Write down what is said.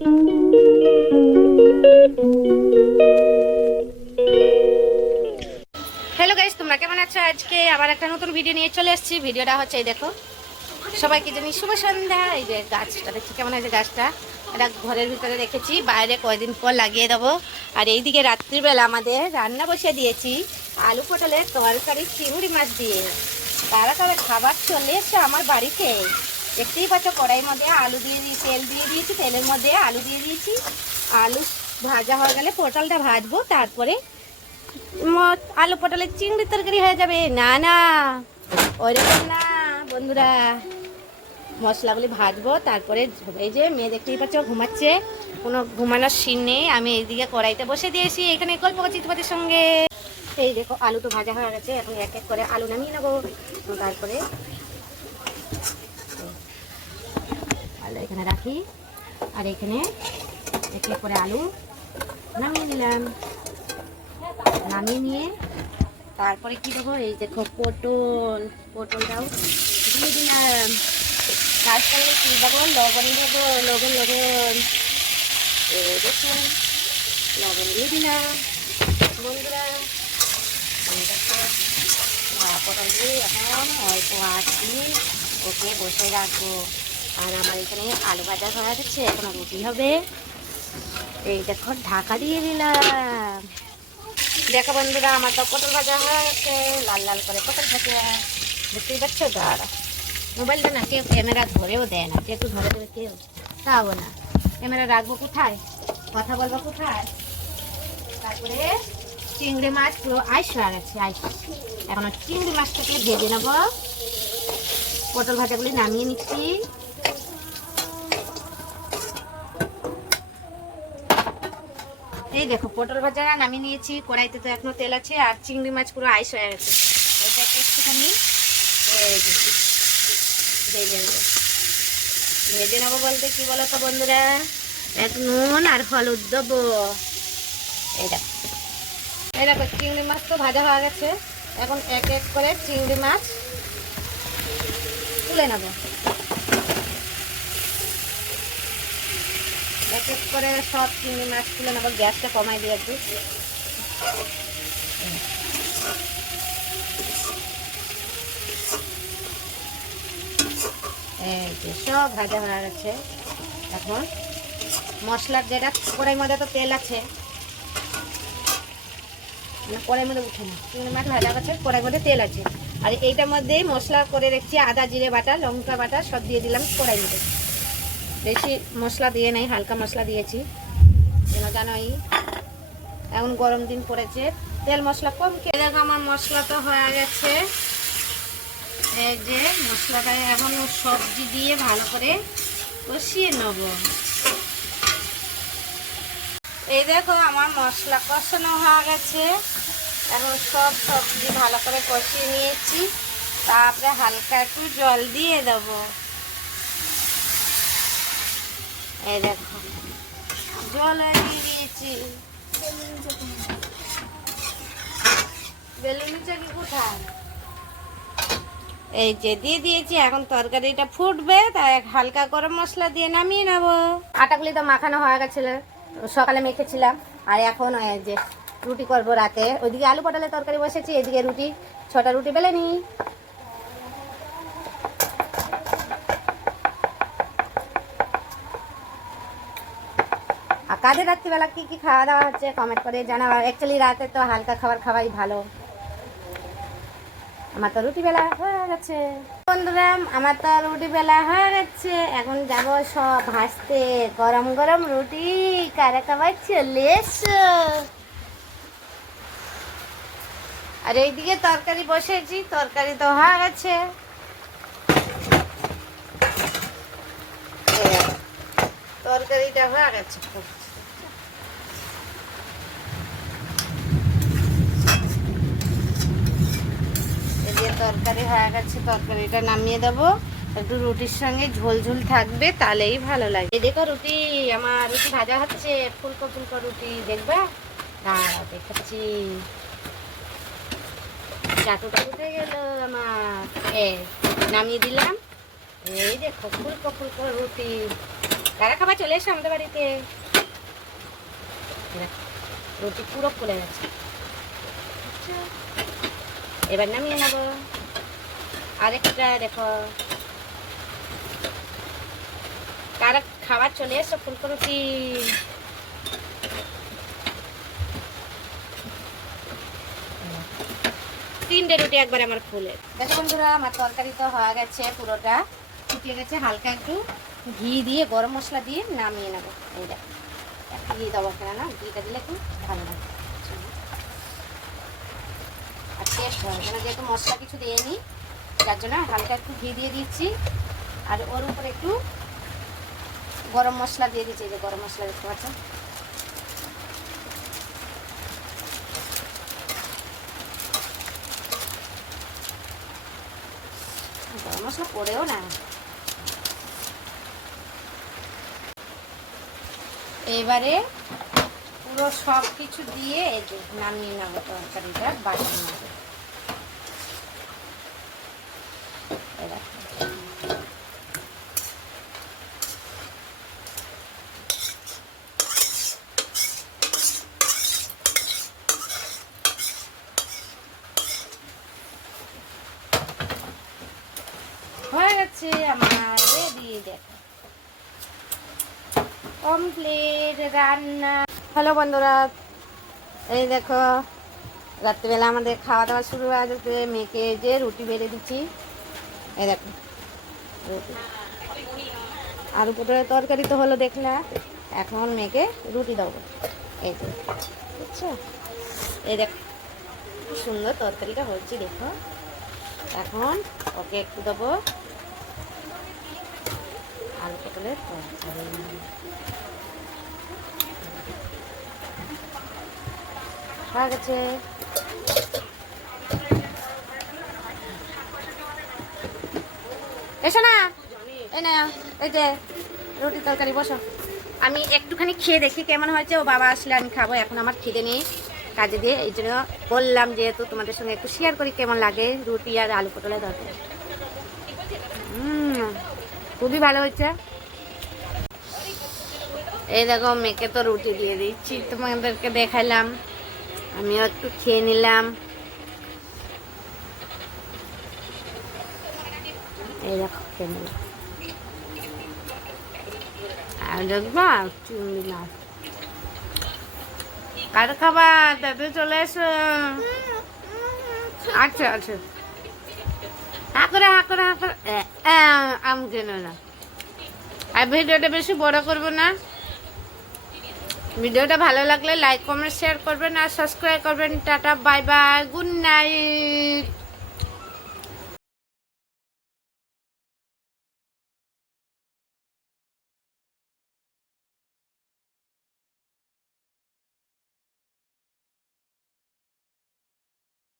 Hello guys, তোমরা কেমন আছো? আজকে আবার একটা নতুন ভিডিও নিয়ে চলে এসেছি। ভিডিওটা হচ্ছে এই দেখো, সবাইকে জানি শুভ সন্ধ্যা। এই যে গাছটা দেখছি কেমন হয়েছে, গাছটা এটা ঘরের ভিতরে রেখেছি, বাইরে কয়দিন পর লাগিয়ে দেবো। আর এইদিকে রাত্রিবেলা আমাদের রান্না বসিয়ে দিয়েছি আলু পটলের তরকারি চিংড়ি মাছ দিয়ে। তারা খাবার চলে এসছে আমার বাড়িতে। দেখতেই পাচ্ছ, কড়াইয়ের মধ্যে আলু দিয়ে তেল দিয়ে দিয়েছি, তেলের মধ্যে আলু দিয়ে দিয়েছি। আলু ভাজা হয়ে গেলে পটলটা ভাজবো, তারপরে আলু পটলের চিংড়ি তরকারি হয়ে যাবে। না না, ওইরকম না বন্ধুরা, মশলাগুলি ভাজবো তারপরে। এই যে মেয়ে দেখতেই পাচ্ছ ঘুমাচ্ছে, কোনো ঘুমানোর সিন নেই। আমি এইদিকে কড়াইতে বসে দিয়েছি, এখানে গল্প করছি তোমাদের সঙ্গে। এই দেখো আলু তো ভাজা হয়ে গেছে, এখন এক এক করে আলু নামিয়ে নেবো। তারপরে আলু এখানে রাখি, আর এখানে এক এক করে আলু নামিয়ে নিলাম। নামিয়ে নিয়ে তারপরে কি দেবো, এই দেখো পটলটাও দিয়ে দিলাম। তার সঙ্গে কী দেবো, লবণ দেবো, লবণ দেখুন লবণ দিয়ে দিলাম বন্ধুরা। পটল দিয়ে এখন অল্প আঁচি ওকে বসে রাখবো। আর আমার এখানে আলু ভাজা হয়ে গেছে, এখন রুটি হবে। এই দেখো ঢাকা দিয়ে দিলাম। দেখো বন্ধুরা, আমার তো পটল ভাজা হয়ে গেছে, লাল লাল করে পটল ভাজা। দেখতেই পাচ্ছ, দাঁড়া মোবাইলটা না কেউ ক্যামেরা ধরেও দেয় না, একটু ধরে দেবে কেউ, তাও না। ক্যামেরা রাখবো কোথায়, কথা বলবো কোথায়। তারপরে চিংড়ি মাছ পুরো আইস হয়ে গেছে, আইস। এখন চিংড়ি মাছটাকে ভেজে নেবো। পটল ভাজাগুলি নামিয়ে নিচ্ছি। এই দেখো পটল ভাজা নামিয়ে নিয়েছি, কড়াইতে তো এখনো তেল আছে, আর চিংড়ি মাছ পুরো আইস হয়ে গেছে। ওইটাকে একটুখানি ভেজে নেবো বলতে কি বলো তো বন্ধুরা, এক নুন আর হলুদ দেবো। এই দেখো চিংড়ি মাছ তো ভাজা হয়ে গেছে, এখন এক এক করে চিংড়ি মাছ তুলে নেবো। এক এক করে সব চিংড়ি মাছ তুলে নেবো। গ্যাসটা কমাই দিয়ে একটু। এই যে সব ভাজা হয়ে গেছে। এখন মশলার যেটা কড়াইয়ের মধ্যে তো তেল আছে, কড়াইয়ের মধ্যে উঠে না, চিংড়ি মাছ ভাজা গেছে, কড়াইয়ের মধ্যে তেল আছে। আর এইটার মধ্যেই মশলা করে রেখেছি, আদা জিরে বাটা লঙ্কা বাটা সব দিয়ে দিলাম কড়াইয়ের মধ্যে। বেশি মশলা দিয়ে নেই, হালকা মশলা দিয়েছি যেন জানোই এখন গরম দিন পড়েছে, তেল মশলা কম খেয়ে। দেখো আমার মশলা তো হয়ে গেছে। এই যে মশলাটা এখন সবজি দিয়ে ভালো করে কষিয়ে নেব। এই দেখো আমার মশলা কষানো হয়ে গেছে, এখন সব সবজি ভালো করে কষিয়ে নিয়েছি। তারপরে হালকা একটু জল দিয়ে দেবো। এই দেখো জল দিয়ে দিয়েছি। বেলুন চাকি কোথায়? এই যে দিয়ে দিয়েছি। এখন তরকারিটা ফুটবে, তাই হালকা গরম মশলা দিয়ে নামিয়ে নেব। আটাগুলি তো মাখানো হয়ে গেছিল, সকালে মেখেছিলাম। আর এখন এই যে রুটি করবো রাতে। ওইদিকে আলু পটলের তরকারি বসেছি, এদিকে রুটি 6টা রুটি বেলে নিই। আর কাজে রাত্রিবেলা কি কি খাওয়া দাওয়া হচ্ছে কমেন্ট করে জানাও। অ্যাকচুয়ালি রাতে তো হালকা খাবার খাওয়াই ভালো। আমার তো রুটি বেলা হয়ে গেছে বন্ধুরা, আমার তো রুটি বেলা হয়ে গেছে। এখন যাব সব ভাজতে, গরম গরম রুটি কারা খাবার চলে এসো। আর এইদিকে তরকারি বসেছি, তরকারি তো হয়ে গেছে। তরকারিটা হয়ে গেছে, তরকারি হয়ে গেছে। তরকারিটা নামিয়ে দেবো, একটু রুটির সঙ্গে ঝোল ঝোল থাকবে, তাহলেই ভালো লাগে। দেখো রুটি, আমার রুটি ভাজা হচ্ছে, ফুলকো ফুলকো রুটি। দেখবা, দাঁড়াও দেখাচ্ছি। চাটুটা উঠে গেল আমার, নামিয়ে দিলাম। এই দেখো ফুলকো ফুলকো রুটি। কারা খাবার চলে এসে আমাদের বাড়িতে। রুটি পুরো ফুলে গেছে, এবার নামিয়ে নেব। আরেকটা দেখো, কারা খাবার চলে এসো ফুলকো রুটি। তিনটে রুটি একবার আমার ফুলে। দেখো বন্ধুরা, আমার তরকারি তো হয়ে গেছে, পুরোটা ফুটে গেছে। হালকা একটু ঘি দিয়ে গরম মশলা দিয়ে নামিয়ে নেবো। এই দেখো, ঘি দেবো কেন না, ঘিটা দিলে একটু ভালো লাগে আর টেস্ট হয়। কেন যেহেতু মশলা কিছু দিইনি, যার জন্য হালকা একটু ঘি দিয়ে দিচ্ছি। আর ওর উপরে একটু গরম মশলা দিয়ে দিচ্ছি। এই যে গরম মশলা দেখতে পাচ্ছেন। গরম মশলা পড়েও না। এবারে পুরো সব কিছু দিয়ে এই যে নামিয়ে নেবো, তরকারিটা বানিয়ে নেবো। হয়ে গেছে আমার রেডি, দেখো কমপ্লিট রান্না। হ্যালো বন্ধুরা, এই দেখো রাত্রিবেলা আমাদের খাওয়া দাওয়া শুরু হয়ে গেছে। মেয়েকে যে রুটি বেড়ে দিচ্ছি, এই দেখো রুটি। আলু পটলের তরকারি তো হলো দেখলা, এখন মেয়েকে রুটি দেবো। এই যে বুঝছো, এই দেখো খুব সুন্দর তরকারিটা হচ্ছে দেখো। এখন ওকে একটু দেবো আলু পটলের তরকারি। হয়ে গেছে। এসো না, এই না, এই যে রুটি তরকারি, বসো। আমি একটুখানি খেয়ে দেখি কেমন হয়েছে। ও বাবা আসলে আমি খাবো, এখন আমার খিদে নেই কাজে দিয়ে, এই জন্য বললাম যেহেতু তোমাদের সঙ্গে একটু শেয়ার করি কেমন লাগে রুটি আর আলু পটলের তরকারি। খুবই ভালো হয়েছে। এই দেখো মেয়েকে তো রুটি দিয়ে দিচ্ছি, তোমাদেরকে দেখাইলাম, আমিও একটু খেয়ে নিলাম। এই দেখো খেয়ে নিলাম। আর দেখবা চিংড়ি মাছ কার খাবার, দাদু চলে এসো। আচ্ছা আচ্ছা, হা করে আম কেন না। আর ভিডিওটা বেশি বড় করবো না, ভিডিওটা ভালো লাগলে লাইক কমেন্ট শেয়ার করবেন আর সাবস্ক্রাইব করবেন। Tata bye bye, good night.